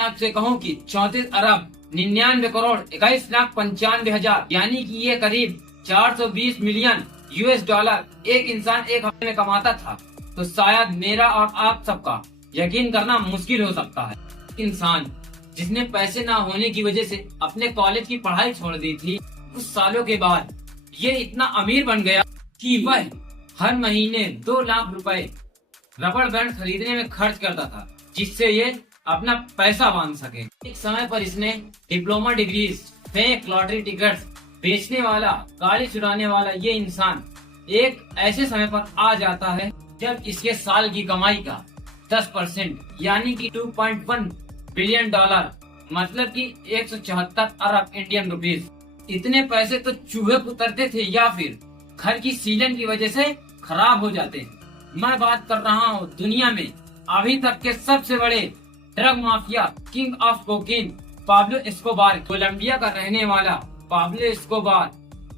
आपसे कहूँ कि 34 अरब 99 करोड़ 21 लाख 95 हजार यानी कि ये करीब 420 मिलियन US डॉलर एक इंसान एक हफ्ते में कमाता था, तो शायद मेरा और आप सबका यकीन करना मुश्किल हो सकता है। इंसान जिसने पैसे ना होने की वजह से अपने कॉलेज की पढ़ाई छोड़ दी थी, कुछ सालों के बाद ये इतना अमीर बन गया कि वह हर महीने 2 लाख रुपए रबड़ बैंड खरीदने में खर्च करता था, जिससे ये अपना पैसा बांध सके। एक समय पर इसने diploma degrees, fake lottery tickets बेचने वाला, गाड़ी चुराने वाला ये इंसान एक ऐसे समय पर आ जाता है जब इसके साल की कमाई का 10% यानी कि 2.1 बिलियन डॉलर मतलब कि 174 अरब इंडियन रुपीस। इतने पैसे तो चूहे उतरते थे या फिर घर की सीलन की वजह से खराब हो जाते हैं। मैं बात कर रहा हूँ दुनिया में अभी तक के सबसे बड़े drug mafia, king of cocaine Pablo Escobar. Colombia का रहने वाला पाब्लो एस्कोबार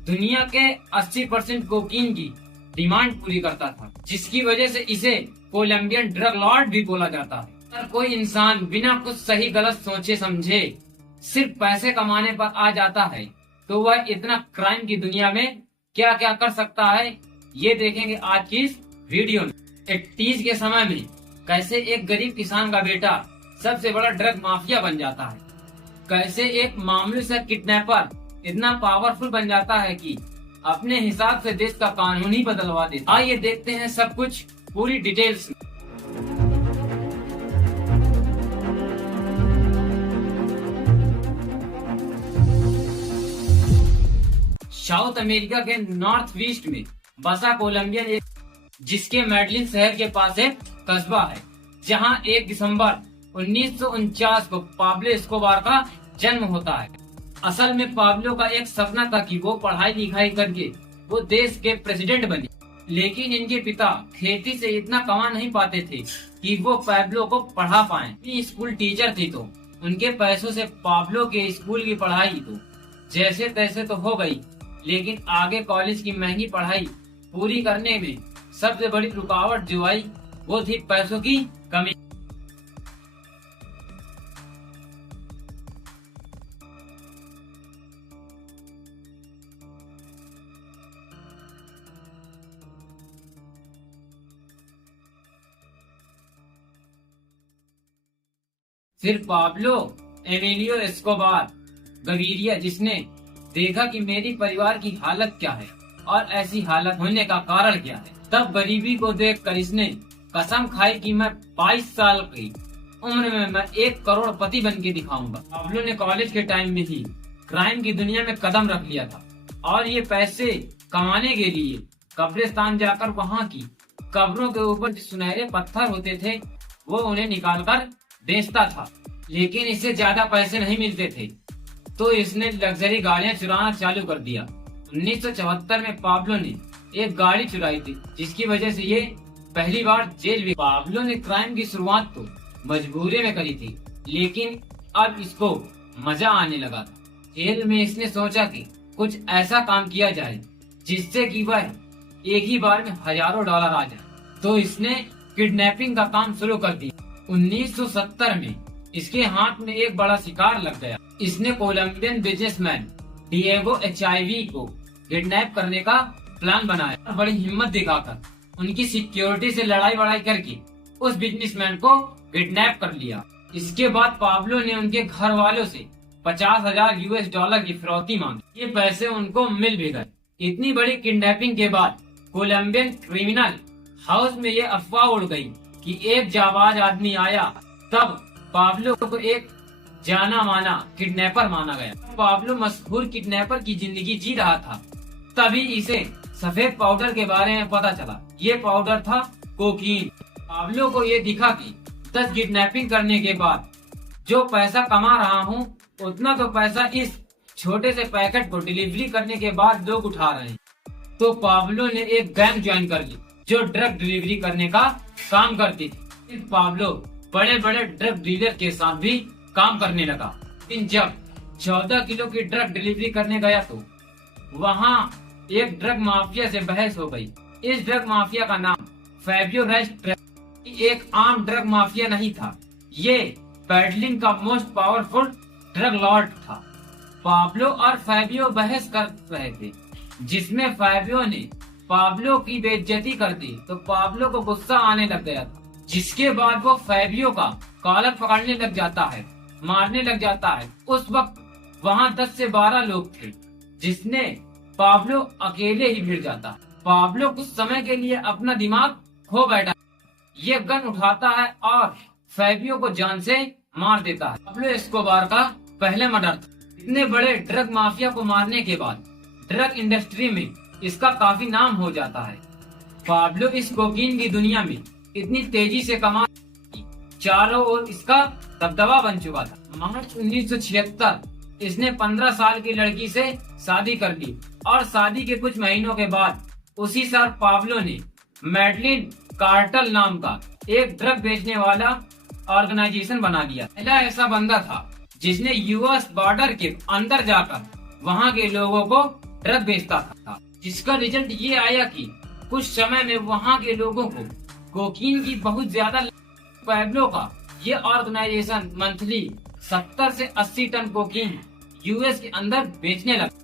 दुनिया के 80% कोकीन की डिमांड पूरी करता था, जिसकी वजह से इसे कोलंबियन ड्रग लॉर्ड भी बोला जाता है। अगर कोई इंसान बिना कुछ सही गलत सोचे समझे सिर्फ पैसे कमाने पर आ जाता है, तो वह इतना क्राइम की दुनिया में क्या क्या कर सकता है, ये देखेंगे आज की इस वीडियो में। 80s के समय में कैसे एक गरीब किसान का बेटा सबसे बड़ा ड्रग माफिया बन जाता है, कैसे एक मामूली सा किडनैपर इतना पावरफुल बन जाता है कि अपने हिसाब से देश का कानून ही बदलवा देता। आइए देखते हैं सब कुछ पूरी डिटेल्स में। साउथ अमेरिका के नॉर्थ ईस्ट में बसा कोलंबियन एक जिसके मेडलिन शहर के पास एक कस्बा है, जहां 1 दिसंबर 1949 को पाब्लो एस्कोबार का जन्म होता है। असल में पाब्लो का एक सपना था कि वो पढ़ाई लिखाई करके वो देश के प्रेसिडेंट बने, लेकिन इनके पिता खेती से इतना कमा नहीं पाते थे कि वो पाब्लो को पढ़ा पाए। स्कूल टीचर थी तो उनके पैसों से पाब्लो के स्कूल की पढ़ाई तो जैसे तैसे तो हो गई, लेकिन आगे कॉलेज की महंगी पढ़ाई पूरी करने में सबसे बड़ी रुकावट जो आई वो थी पैसों की कमी। फिर पाब्लो एमिलियो एस्कोबार गवीरिया, जिसने देखा कि मेरी परिवार की हालत क्या है और ऐसी हालत होने का कारण क्या है, तब गरीबी को देखकर इसने कसम खाई कि मैं 22 साल की उम्र में मैं 1 करोड़पति बन के दिखाऊंगा। पाब्लो ने कॉलेज के टाइम में ही क्राइम की दुनिया में कदम रख लिया था और ये पैसे कमाने के लिए कब्रिस्तान जाकर वहाँ की कब्रों के ऊपर जो सुनहरे पत्थर होते थे वो उन्हें निकालकर बेचता था, लेकिन इससे ज्यादा पैसे नहीं मिलते थे, तो इसने लग्जरी गाड़ियां चुराना चालू कर दिया। 1974 में पाब्लो ने एक गाड़ी चुराई थी, जिसकी वजह से ये पहली बार जेल में। पाब्लो ने क्राइम की शुरुआत तो मजबूरी में करी थी, लेकिन अब इसको मजा आने लगा था। जेल में इसने सोचा कि कुछ ऐसा काम किया जाए जिससे कि वह एक ही बार में हजारों डॉलर आ जाए, तो इसने किडनैपिंग का काम शुरू कर दिया। 1970 में इसके हाथ में एक बड़ा शिकार लग गया। इसने कोलंबियन बिजनेसमैन डिएगो एचआईवी को किडनैप करने का प्लान बनाया और बड़ी हिम्मत दिखाकर उनकी सिक्योरिटी से लड़ाई करके उस बिजनेसमैन को किडनैप कर लिया। इसके बाद पाब्लो ने उनके घर वालों से 50,000 US डॉलर की फिरौती मांगी। ये पैसे उनको मिल भी गए। इतनी बड़ी किडनैपिंग के बाद कोलंबियन क्रिमिनल हाउस में ये अफवाह उड़ गई कि एक जाबाज आदमी आया, तब पाब्लो को एक जाना माना किडनैपर माना गया। पाब्लो मशहूर किडनैपर की जिंदगी जी रहा था, तभी इसे सफेद पाउडर के बारे में पता चला। ये पाउडर था कोकीन। पाब्लो को ये दिखा कि 10 किडनैपिंग करने के बाद जो पैसा कमा रहा हूँ, उतना तो पैसा इस छोटे से पैकेट को डिलीवरी करने के बाद लोग उठा रहे हैं। तो पाब्लो ने एक गैंग ज्वाइन कर ली जो ड्रग डिलीवरी करने का काम करती थी। पाब्लो बड़े बड़े ड्रग डीलर के साथ भी काम करने लगा। लेकिन जब 14 किलो की ड्रग डिलीवरी करने गया तो वहाँ एक ड्रग माफिया से बहस हो गई। इस ड्रग माफिया का नाम फैबियो रेस्ट एक आम ड्रग माफिया नहीं था। ये पेडलिंग का मोस्ट पावरफुल ड्रग लॉर्ड था। पाब्लो और फैबियो बहस कर रहे थे, जिसमें फैबियो ने पाब्लो की बेइज्जती कर दी तो पाब्लो को गुस्सा आने लग गया, जिसके बाद वो फैबियो का कॉलर पकड़ने लग जाता है, मारने लग जाता है। उस वक्त वहाँ 10 से 12 लोग थे, जिसने पाब्लो अकेले ही भिड़ जाता। पाब्लो कुछ समय के लिए अपना दिमाग खो बैठा, ये गन उठाता है और फैबियो को जान से मार देता है। पाब्लो एस्कोबार का पहले मर्डर था। इतने बड़े ड्रग माफिया को मारने के बाद ड्रग इंडस्ट्री में इसका काफी नाम हो जाता है। पाब्लो इस कोकीन की दुनिया में इतनी तेजी से कमा, चारों ओर इसका दबदबा बन चुका था। मार्च 1976 इसने 15 साल की लड़की से शादी कर ली और शादी के कुछ महीनों के बाद उसी साल पाब्लो ने मैडलिन कार्टेल नाम का एक ड्रग बेचने वाला ऑर्गेनाइजेशन बना लिया। पहला ऐसा बंदा था जिसने यूएस बॉर्डर के अंदर जाकर वहां के लोगों को ड्रग बेचता था, जिसका रिजल्ट ये आया कि कुछ समय में वहां के लोगों को कोकीन की बहुत ज्यादा। पाब्लो का ये ऑर्गेनाइजेशन मंथली 70 से 80 टन कोकीन यूएस के अंदर बेचने लगा।